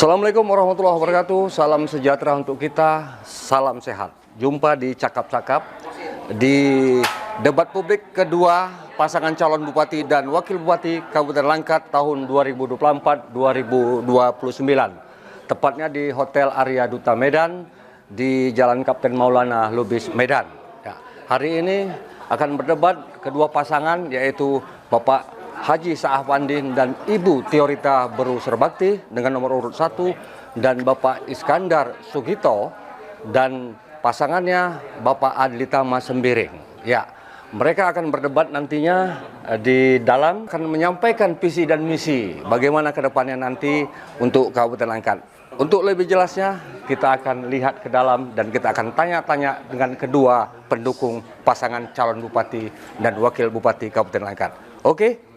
Assalamualaikum warahmatullahi wabarakatuh. Salam sejahtera untuk kita, salam sehat. Jumpa di Cakap-Cakap di debat publik kedua pasangan calon bupati dan wakil bupati Kabupaten Langkat tahun 2024-2029. Tepatnya di Hotel Arya Duta Medan di Jalan Kapten Maulana Lubis Medan. Ya, hari ini akan berdebat kedua pasangan, yaitu Bapak Haji Saah Pandin dan Ibu Tiorita Beru Serbakti dengan nomor urut 1, dan Bapak Iskandar Sugito dan pasangannya Bapak Adlitama Sembiring. Ya, mereka akan berdebat nantinya di dalam, akan menyampaikan visi dan misi bagaimana ke depannya nanti untuk Kabupaten Langkat. Untuk lebih jelasnya kita akan lihat ke dalam dan kita akan tanya-tanya dengan kedua pendukung pasangan calon bupati dan wakil bupati Kabupaten Langkat. Oke?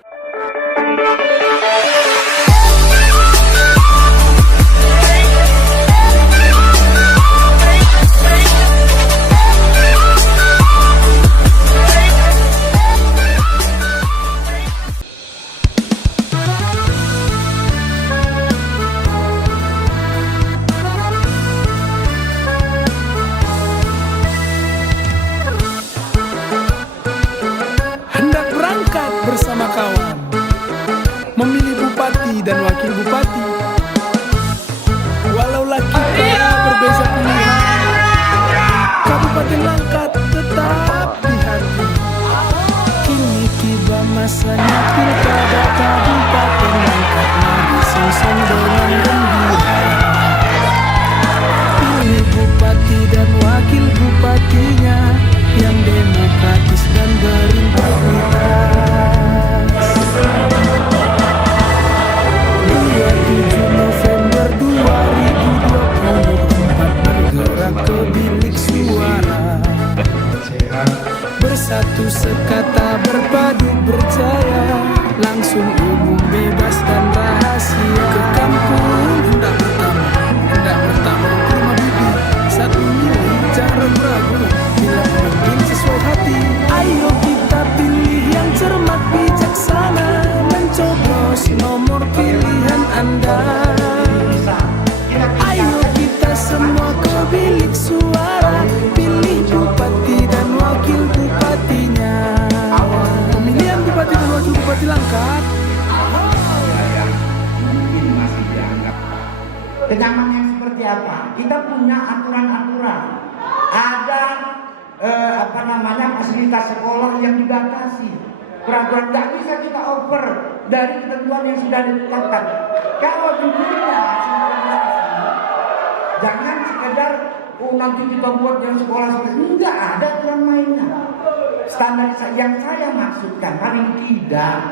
Hendak berangkat bersama kawan, memilih bupati dan wakil bupati. Walaulah kita berbeza pilihan, Kabupaten Langkat tetap di hati. Kini tiba masanya pilkada Kabupaten Langkat, mari sungsong dengan gembira. Pilih bupati dan wakil bupatinya yang demokratis dan berintegritas. 27 November 2024 bergerak ke bilik suara, bersatu sekata berpadu berjaya, langsung umum bebas dan rahasia. Ke kampung hendak bertamu ke rumah bibi, saat memilih jangan ragu, bila memimpin sesuai hati. Ayo kita pilih yang cermat bijaksana, mencoblos nomor pilihan Anda. Ayo kita semua ke bilik suara, pilih bupati dan wakil bupatinya. Pemilihan bupati dan wakil bupati Langkat. Mungkin masih dianggap kenyamanan yang seperti apa? Kita punya aturan-aturan. Ada fasilitas sekolah yang dibatasi. Peraturan nggak bisa kita over dari ketentuan yang sudah ditetapkan. Kalau judulnya jangan sekedar nanti kita buat yang sekolah seperti enggak, ada aturan mainnya. Standar yang saya maksudkan paling tidak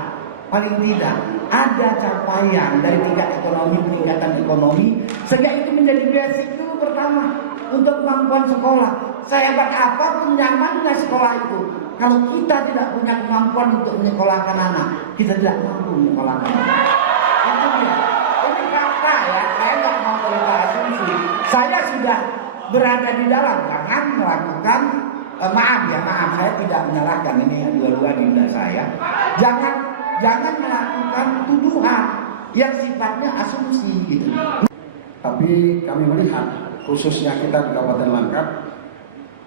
ada capaian dari tingkat ekonomi, peningkatan ekonomi, sehingga itu menjadi basic dulu pertama untuk kemampuan sekolah. Sehebat apapun nyamannya sekolah itu, kalau kita tidak punya kemampuan untuk menyekolahkan anak, kita tidak mampu menyekolahkan anak. Itu dia. Ini kata ya, saya nggak mau berasumsi. Saya sudah berada di dalam, jangan melakukan maaf, saya tidak menyalahkan, ini dua-dua dinda saya. Jangan melakukan tuduhan yang sifatnya asumsi gitu. Tapi kami melihat khususnya kita di Kabupaten Langkat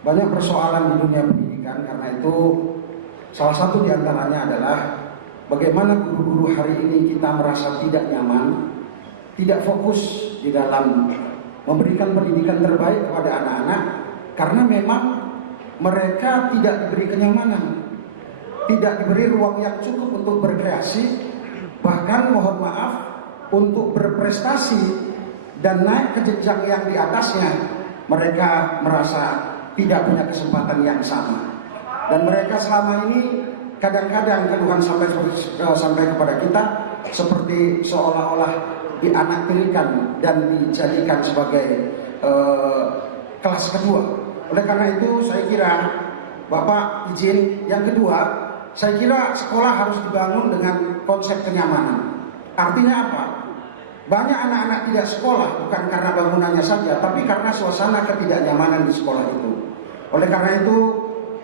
banyak persoalan di dunia pendidikan. Karena itu salah satu diantaranya adalah bagaimana guru-guru hari ini kita merasa tidak nyaman, tidak fokus di dalam memberikan pendidikan terbaik kepada anak-anak, karena memang mereka tidak diberi kenyamanan, tidak diberi ruang yang cukup untuk berkreasi, bahkan mohon maaf untuk berprestasi dan naik ke jenjang yang di atasnya. Mereka merasa tidak punya kesempatan yang sama, dan mereka selama ini kadang-kadang keluhan sampai kepada kita seperti seolah-olah dianaktirikan dan dijadikan sebagai kelas kedua. Oleh karena itu saya kira, Bapak izin, yang kedua, saya kira sekolah harus dibangun dengan konsep kenyamanan. Artinya apa? Banyak anak-anak tidak sekolah bukan karena bangunannya saja, tapi karena suasana ketidaknyamanan di sekolah itu. Oleh karena itu,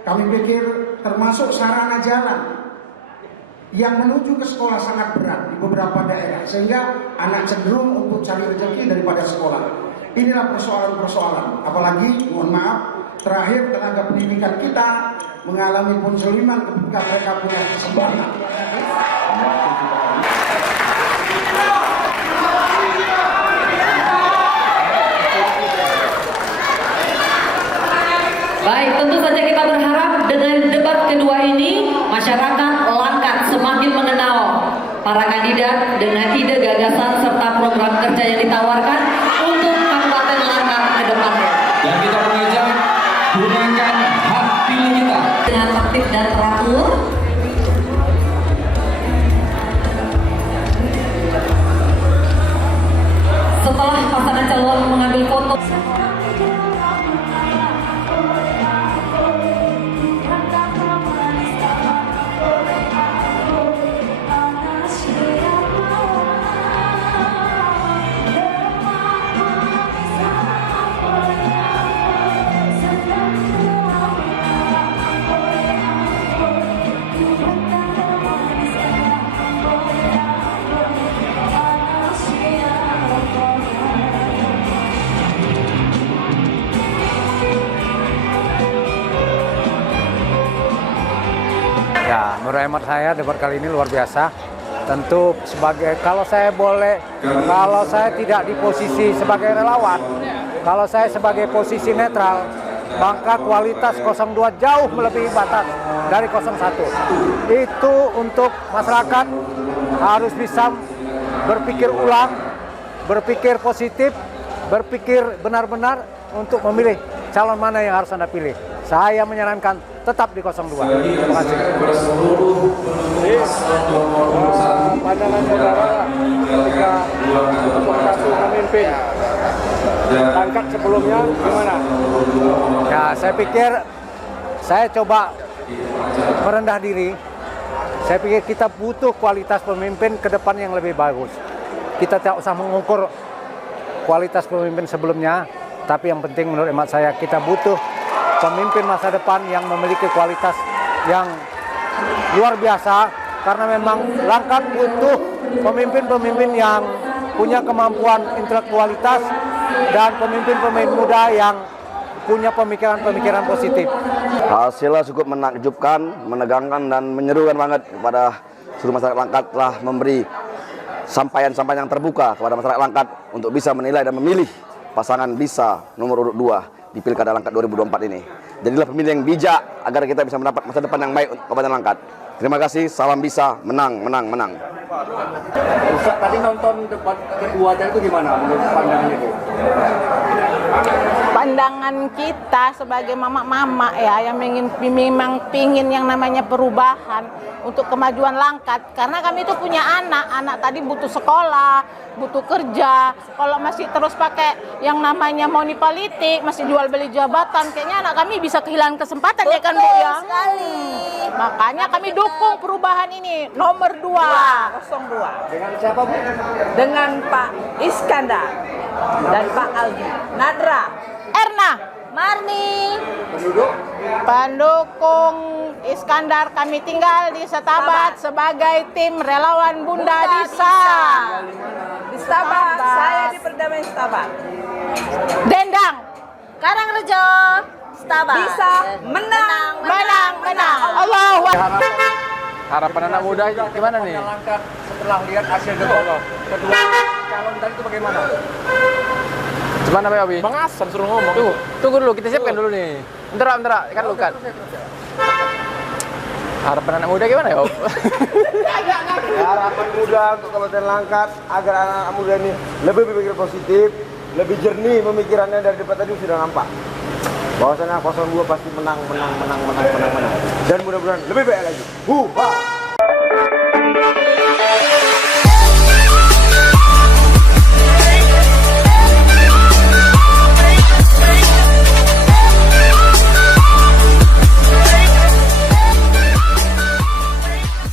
kami pikir termasuk sarana jalan. yang menuju ke sekolah sangat berat di beberapa daerah, sehingga anak cenderung untuk cari rezeki daripada sekolah. Inilah persoalan-persoalan. Apalagi, mohon maaf, terakhir tenaga pendidikan kita mengalami pensuliman ketika mereka punya kesempatan. Baik, tentu saja kita berharap dengan debat kedua ini masyarakat Langkat semakin mengenal para kandidat dengan ide, gagasan serta program kerja yang ditawarkan untuk Kabupaten Langkat ke depannya. Dan kita mengajak gunakan hak pilih kita Dengan tertib dan teratur. Setelah pasangan calon mengambil foto. Ya, menurut hemat saya debat kali ini luar biasa. Tentu sebagai kalau saya tidak di posisi sebagai relawan, kalau saya sebagai posisi netral, maka kualitas 02 jauh melebihi batas dari 01. Itu untuk masyarakat harus bisa berpikir ulang, berpikir positif, berpikir benar-benar untuk memilih calon mana yang harus Anda pilih. Saya menyarankan tetap di 02. Terima kasih. Pandangan saudara ketika satu memimpin Langkat sebelumnya gimana? Ya, saya pikir saya coba merendah diri. Saya pikir kita butuh kualitas pemimpin ke depan yang lebih bagus. Kita tidak usah mengukur kualitas pemimpin sebelumnya, tapi yang penting menurut hemat saya kita butuh pemimpin masa depan yang memiliki kualitas yang luar biasa, karena memang Langkat butuh pemimpin-pemimpin yang punya kemampuan intelektualitas dan pemimpin-pemimpin muda yang punya pemikiran-pemikiran positif. Hasilnya cukup menakjubkan, menegangkan dan menyerukan banget kepada seluruh masyarakat Langkat, telah memberi sampaian-sampaian yang terbuka kepada masyarakat Langkat untuk bisa menilai dan memilih pasangan bisa nomor urut 2 di Pilkada Langkat 2024 ini. Jadilah pemilih yang bijak agar kita bisa mendapat masa depan yang baik untuk Kabupaten Langkat. Terima kasih, salam bisa, menang, menang, menang. Ustaz tadi nonton debat kedua itu gimana menurut pandangan itu? Pandangan kita sebagai mama-mama ya yang memang pingin yang namanya perubahan untuk kemajuan Langkat, karena kami itu punya anak tadi butuh sekolah, butuh kerja. Kalau masih terus pakai yang namanya money politik, masih jual beli jabatan, kayaknya anak kami bisa kehilangan kesempatan. Betul, ya kan Bu ya? Sekali. Makanya kami dukung perubahan ini nomor 2 02. Dengan siapa Bu? Dengan Pak Iskandar dan Pak Aldi Nadra Erna Marni. Pendukung Iskandar, kami tinggal di Setabat sebagai tim relawan Bunda Disa. Di Setabat, saya di Perdamaian Setabat. Dendang, Karangrejo, Setabat. Bisa menang. Allahu Akbar. Harapan anak muda gimana nih? Langkat setelah lihat hasil debat kedua calon tadi itu bagaimana? Gimana Pak Abi? Bang Asam suruh ngomong. Tunggu dulu, kita siapkan dulu nih. Bentar, kan lu kan. Harapan anak muda gimana ya? Harapan muda untuk Kabupaten Langkat agar anak-anak muda ini lebih berpikir positif, lebih jernih pemikirannya dari debat tadi sudah nampak. Bahwasanya 02 pasti menang. Dan mudah-mudahan lebih baik lagi.